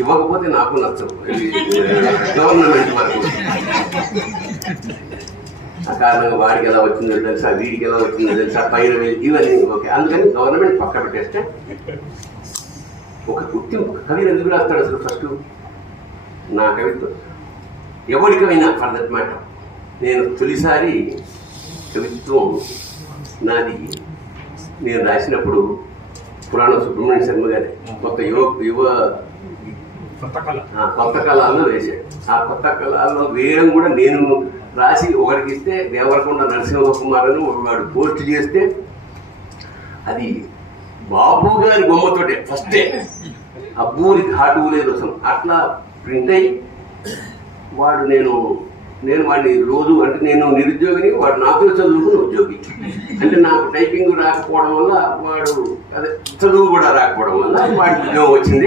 ఇవ్వకపోతే నాకు నచ్చవు గవర్నమెంట్ వరకు. ఆ కారణంగా వాడికి ఎలా వచ్చిందో తెలుసా, వీడికి ఎలా వచ్చిందో తెలుసా, పైన ఇవన్నీ ఓకే. అందుకని గవర్నమెంట్ పక్క పెట్టేస్తే ఒక గుర్తింపు. కవిని ఎందుకు రాస్తాడు అసలు? ఫస్ట్ నా కవిత్వం ఎవరికైనా ఫర్ దట్ మ్యాటర్. నేను తొలిసారి కవిత్వం నాది నేను రాసినప్పుడు పురాణం సుబ్రహ్మణ్య శర్మ గారి కొత్త కళాల్లో వేశాడు. ఆ కొత్త కళాల్లో వేయడం కూడా నేను రాసి ఒకరికి ఇస్తే దేవరకొండ నరసింహకుమార్ అని వాడు పోస్ట్ చేస్తే అది బాబు గారి బొమ్మతోటే ఫస్టే అబ్బూరి ఘాటు లేదు అసలు అట్లా ప్రింట్ అయ్యి వాడు నేను వాడిని రోజు అంటే నేను నిరుద్యోగిని, వాడు నాతో చదువుకుని ఉద్యోగి. అంటే నాకు టైపింగ్ రాకపోవడం వల్ల వాడు అదే చదువు కూడా రాకపోవడం వల్ల వాడికి ఉద్యోగం వచ్చింది.